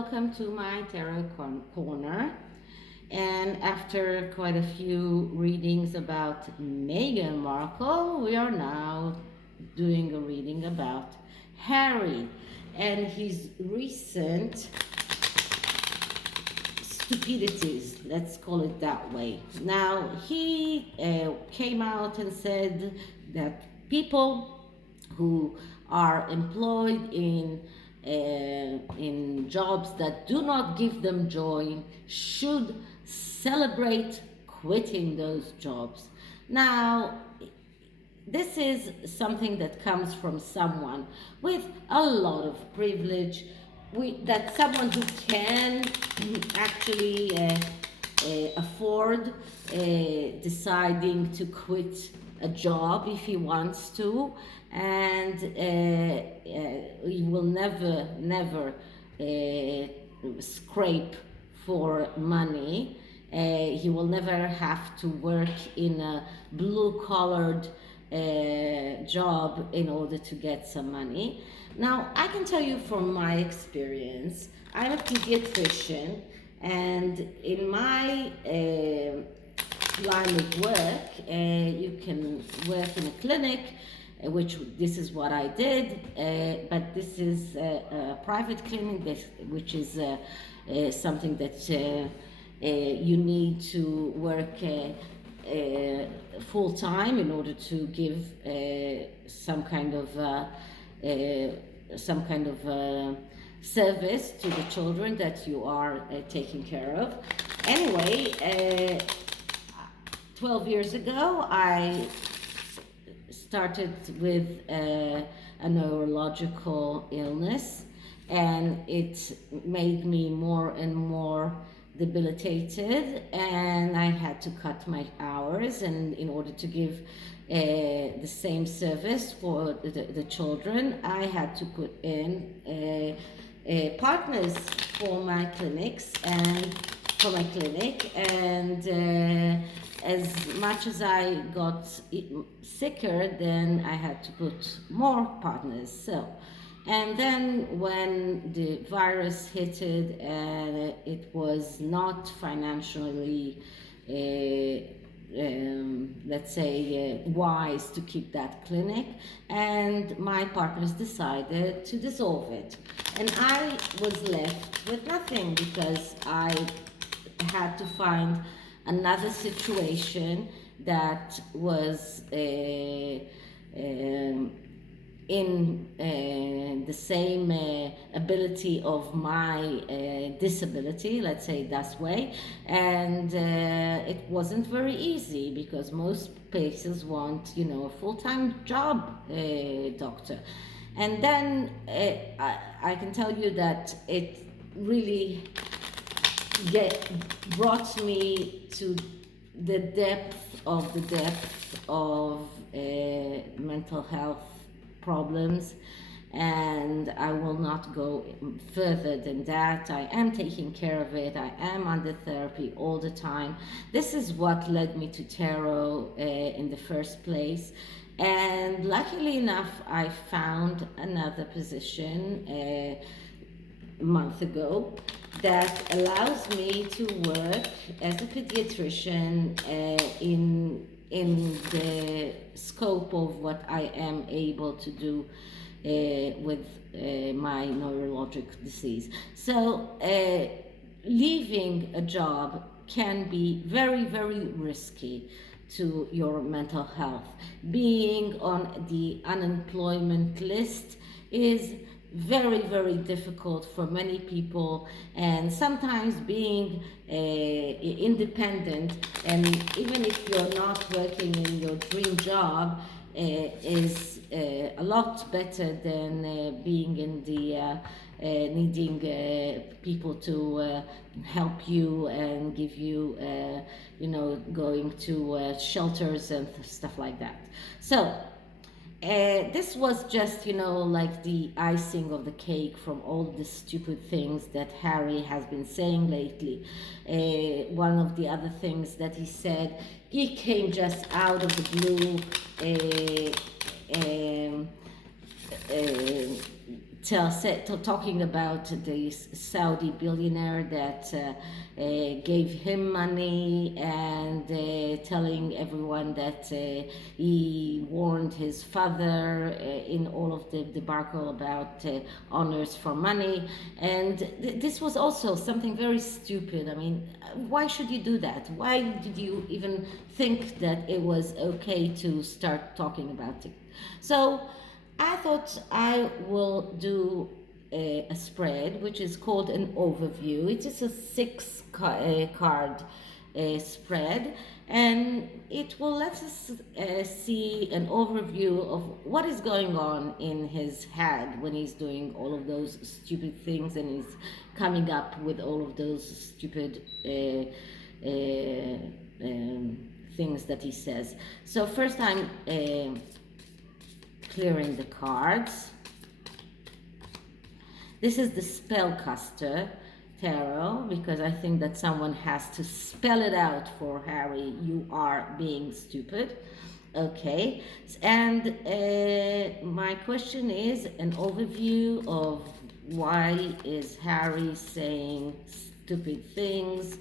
welcome to my tarot corner. And after quite a few readings about Meghan Markle, we are now doing a reading about Harry and his recent stupidities, let's call it that way. Now, he came out and said that people who are employed in jobs that do not give them joy should celebrate quitting those jobs. Now, this is something that comes from someone with a lot of privilege, that someone who can actually afford deciding to quit a job if he wants to, and he will never scrape for money. He will never have to work in a blue-collared job in order to get some money. Now, I can tell you from my experience, I'm a pediatrician, and in my line of work, you can work in a clinic, which this is what I did, but this is a private clinic, which is something that you need to work full time in order to give some kind of service to the children that you are taking care of. Anyway, 12 years ago, I started with a neurological illness, and it made me more and more debilitated, and I had to cut my hours, and in order to give the same service for the children, I had to put in partners for my clinics and for my clinic, and as much as I got sicker, then I had to put more partners. So, and then when the virus hit it, and it was not financially, let's say, wise to keep that clinic, and my partners decided to dissolve it. And I was left with nothing because I had to find another situation that was in the same ability of my disability, let's say that way, and it wasn't very easy because most places want, a full-time job doctor. And then I can tell you that it really brought me to the depth of mental health problems, and I will not go further than that. I am taking care of it. I am under therapy all the time. This is what led me to tarot in the first place, and luckily enough, I found another position a month ago that allows me to work as a pediatrician in the scope of what I am able to do with my neurologic disease. So leaving a job can be very, very risky to your mental health. Being on the unemployment list is very, very difficult for many people, and sometimes being independent, and even if you're not working in your dream job, is a lot better than being in the needing people to help you and give you, going to shelters and stuff like that. So this was just, like the icing of the cake from all the stupid things that Harry has been saying lately. One of the other things that he said, he came just out of the blue talking about the Saudi billionaire that gave him money, and telling everyone that he warned his father in all of the debacle about honors for money. And this was also something very stupid. I mean, why should you do that? Why did you even think that it was okay to start talking about it? So I thought I will do a spread which is called an overview. It is a card spread, and it will let us see an overview of what is going on in his head when he's doing all of those stupid things and he's coming up with all of those stupid things that he says. So first I'm clearing the cards. This is the SPellCaSteR tarot, because I think that someone has to spell it out for Harry. You are being stupid. Okay, and my question is an overview of why is Harry saying stupid things.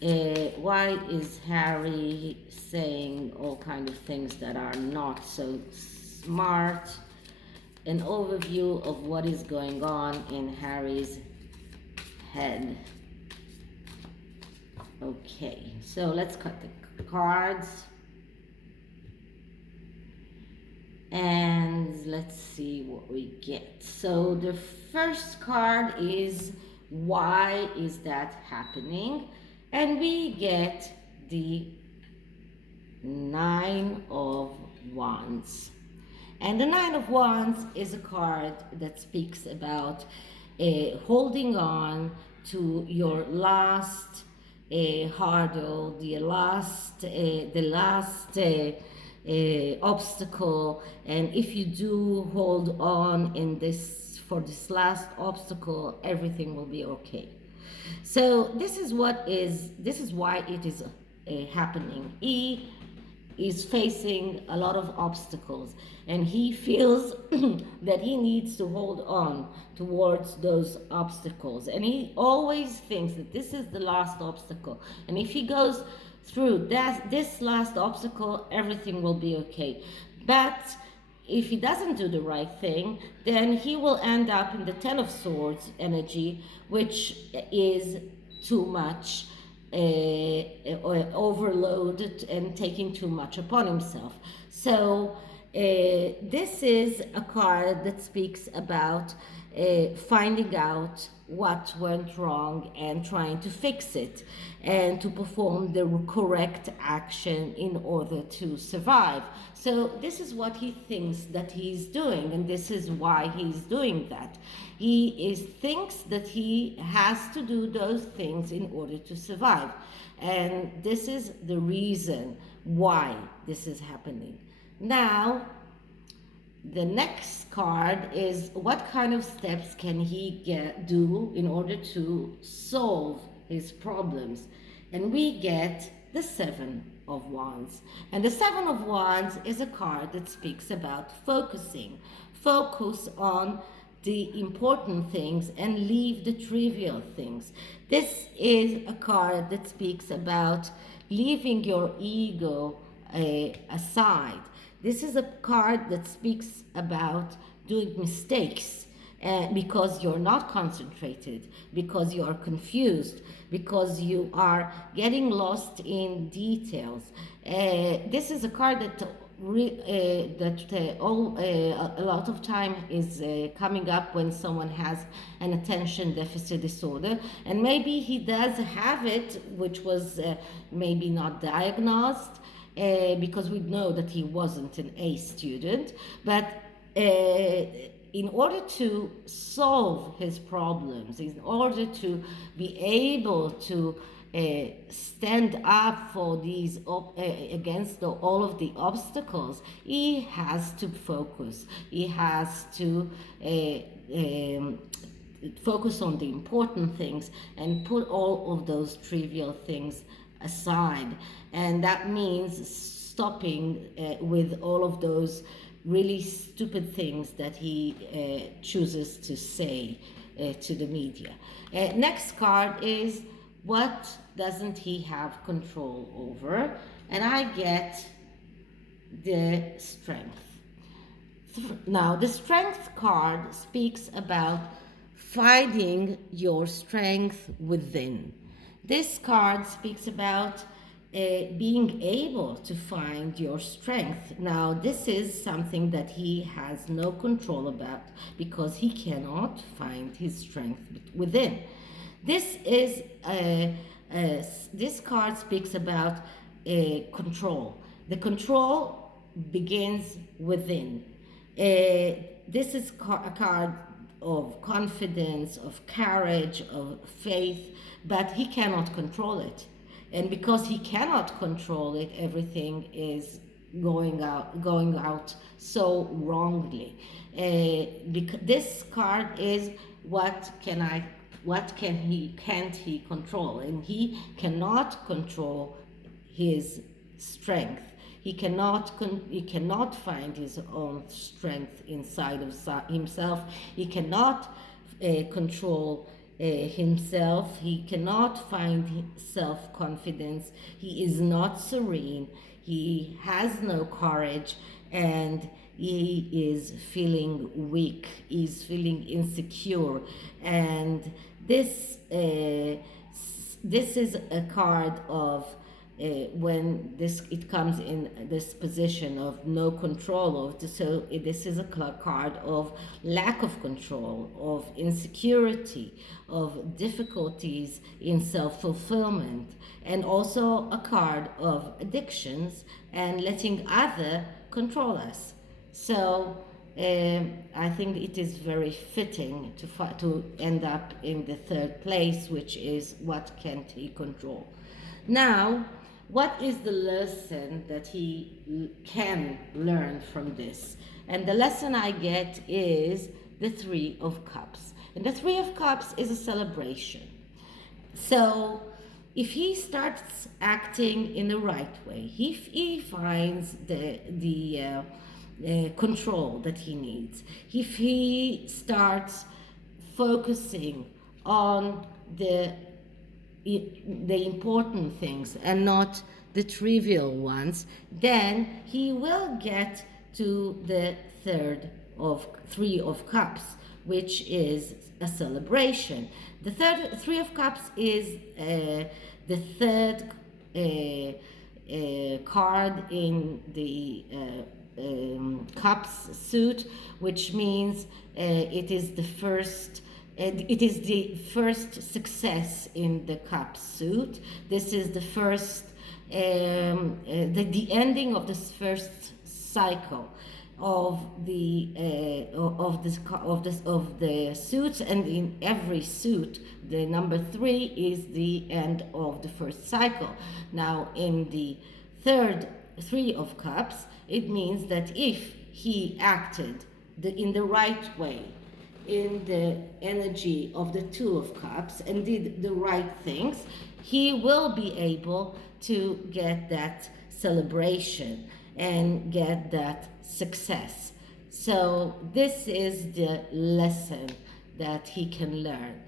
Why is Harry saying all kind of things that are not so smart? An overview of what is going on in Harry's head. Okay, so let's cut the cards. And let's see what we get. So the first card is, why is that happening? And we get the 9 of Wands. And the 9 of Wands is a card that speaks about holding on to your last hurdle, the last obstacle. And if you do hold on for this last obstacle, everything will be okay. So this is why it is happening. He is facing a lot of obstacles, and he feels that he needs to hold on towards those obstacles, and he always thinks that this is the last obstacle, and if he goes through this last obstacle, everything will be okay. But if he doesn't do the right thing, then he will end up in the 10 of Swords energy, which is too much, overloaded and taking too much upon himself. So this is a card that speaks about finding out what went wrong and trying to fix it and to perform the correct action in order to survive. So this is what he thinks that he's doing, and this is why he's doing that. He thinks that he has to do those things in order to survive, and this is the reason why this is happening. Now, the next card is, what kind of steps can he do in order to solve his problems? And we get the 7 of Wands. And the 7 of Wands is a card that speaks about focusing. Focus on the important things and leave the trivial things. This is a card that speaks about leaving your ego aside. This is a card that speaks about doing mistakes because you're not concentrated, because you are confused, because you are getting lost in details. This is a card that a lot of time is coming up when someone has an attention deficit disorder, and maybe he does have it, which was maybe not diagnosed, because we know that he wasn't an A student, but in order to solve his problems, in order to be able to stand up for these against all of the obstacles, he has to focus. He has to focus on the important things and put all of those trivial things aside. And that means stopping with all of those really stupid things that he chooses to say to the media. Next card is, what doesn't he have control over? And I get the Strength. Now, the Strength card speaks about finding your strength within. This card speaks about being able to find your strength. Now, this is something that he has no control about because he cannot find his strength within. This is this card speaks about control. The control begins within. This is a card of confidence, of courage, of faith, but he cannot control it. And because he cannot control it, everything is going out so wrongly. Because this card is, can't he control? And he cannot control his strength. He cannot find his own strength inside of himself. He cannot control himself. He cannot find self-confidence. He is not serene. He has no courage, and he is feeling weak. He's feeling insecure, and this is a card of when it comes in this position of no control of this, so this is a card of lack of control, of insecurity, of difficulties in self-fulfillment, and also a card of addictions and letting other control us. So I think it is very fitting to end up in the third place, which is, what can't he control? Now, what is the lesson that he can learn from this? And the lesson I get is the Three of Cups. And the Three of Cups is a celebration. So if he starts acting in the right way, if he finds the control that he needs, if he starts focusing on the important things and not the trivial ones, then he will get to the Three of Cups, which is a celebration. The Three of Cups is the third card in the Cups suit, which means it is the first success in the Cups suit. This is the first, the ending of this first cycle of the suits, and in every suit, the number 3 is the end of the first cycle. Now, in the Three of Cups, it means that if he acted in the right way, in the energy of the Two of Cups, and did the right things, he will be able to get that celebration and get that success. So this is the lesson that he can learn.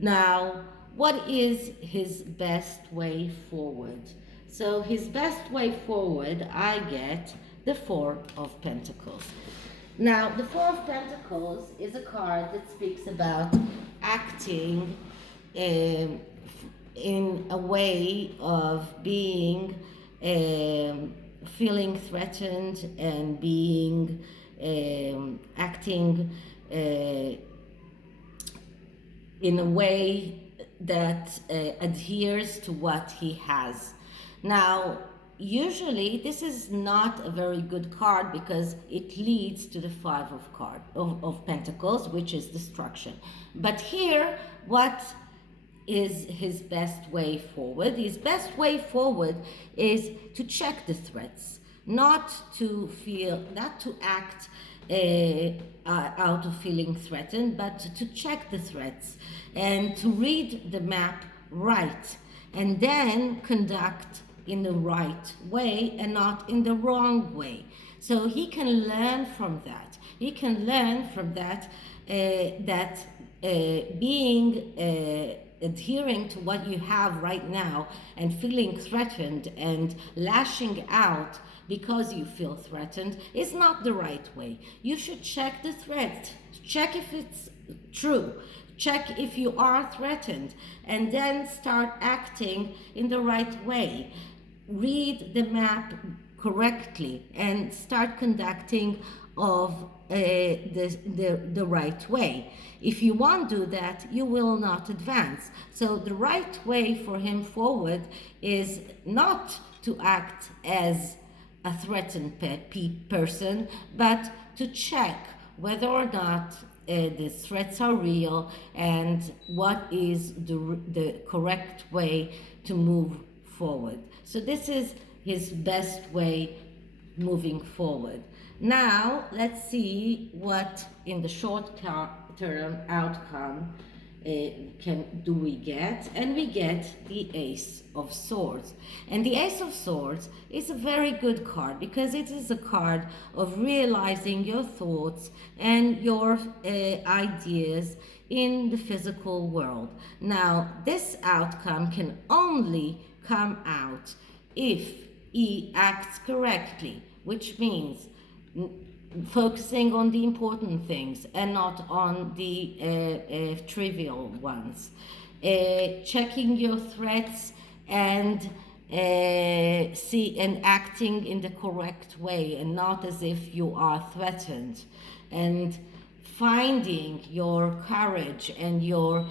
Now, what is his best way forward? So his best way forward, I get the Four of Pentacles. Now, the Four of Pentacles is a card that speaks about acting in a way of being, feeling threatened, and being, acting in a way that adheres to what he has. Now, usually this is not a very good card because it leads to the Five of Pentacles, which is destruction. But here, what is his best way forward? His best way forward is to check the threats, not to act out of feeling threatened, but to check the threats and to read the map right, and then conduct in the right way and not in the wrong way. So he can learn from that. He can learn from that that being adhering to what you have right now and feeling threatened and lashing out because you feel threatened is not the right way. You should check the threat, check if it's true, check if you are threatened, and then start acting in the right way. Read the map correctly and start conducting of the right way. If you won't do that, you will not advance. So the right way for him forward is not to act as a threatened person, but to check whether or not the threats are real and what is the correct way to move forward. So this is his best way moving forward. Now let's see what in the short term outcome do we get, and we get the Ace of Swords. And the Ace of Swords is a very good card because it is a card of realizing your thoughts and your ideas in the physical world. Now this outcome can only come out if he acts correctly, which means focusing on the important things and not on the trivial ones. Checking your threats and acting in the correct way and not as if you are threatened, and finding your courage and your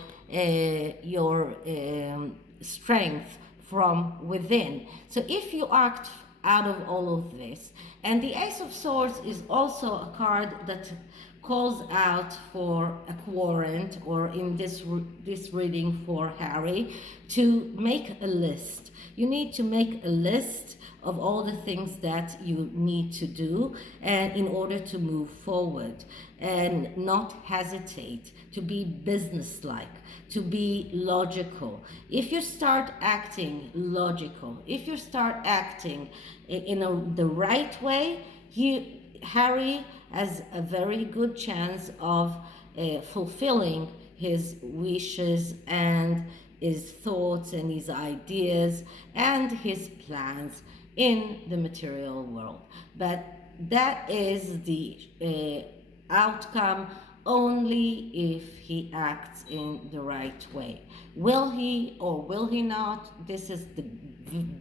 strength from within. So if you act out of all of this, and the Ace of Swords is also a card that calls out for a querent, or in this reading for Harry, to make a list. You need to make a list of all the things that you need to do and in order to move forward, and not hesitate, to be businesslike, to be logical. If you start acting logical, if you start acting in the right way, Harry has a very good chance of fulfilling his wishes and his thoughts and his ideas and his plans in the material world. But that is the outcome only if he acts in the right way. Will he or will he not? This is the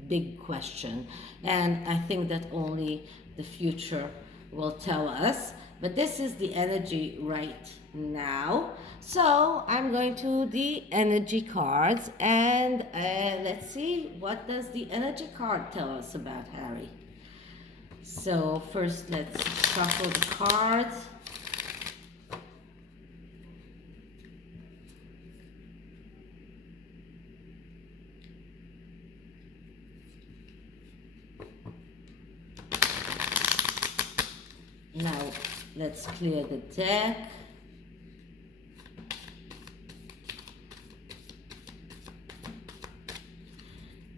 big question, and I think that only the future will tell us. But this is the energy right now. So I'm going to the energy cards, and let's see, what does the energy card tell us about Harry? So first let's shuffle the cards. Now let's clear the deck.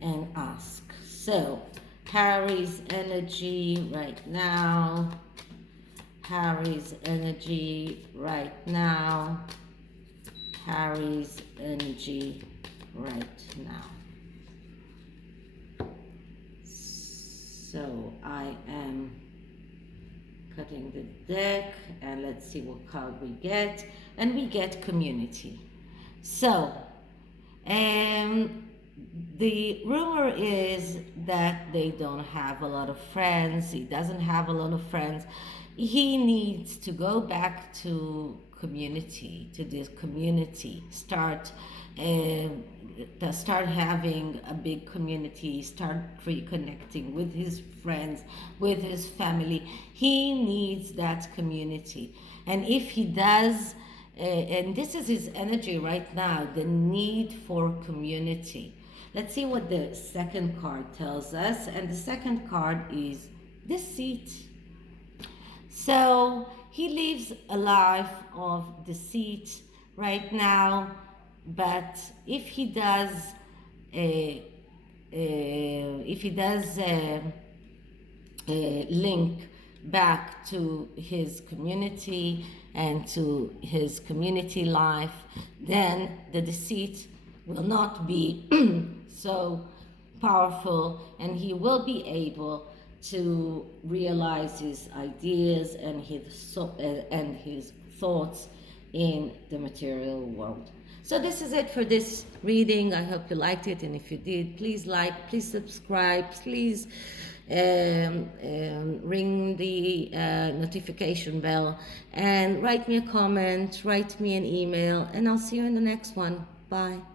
And ask. So Harry's energy right now. Harry's energy right now. Harry's energy right now. So I am cutting the deck, and let's see what card we get. And we get community. So the rumor is that they don't have a lot of friends. He doesn't have a lot of friends. He needs to go back to community, to this community, start having a big community, start reconnecting with his friends, with his family. He needs that community. And if he does, and this is his energy right now, the need for community. Let's see what the second card tells us. And the second card is deceit. So he lives a life of deceit right now, but if he does link back to his community and to his community life, then the deceit will not be so powerful, and he will be able to realize his ideas and his thoughts in the material world. So this is it for this reading. I hope you liked it, and if you did, please like, please subscribe, please ring the notification bell, and write me a comment, write me an email, and I'll see you in the next one. Bye.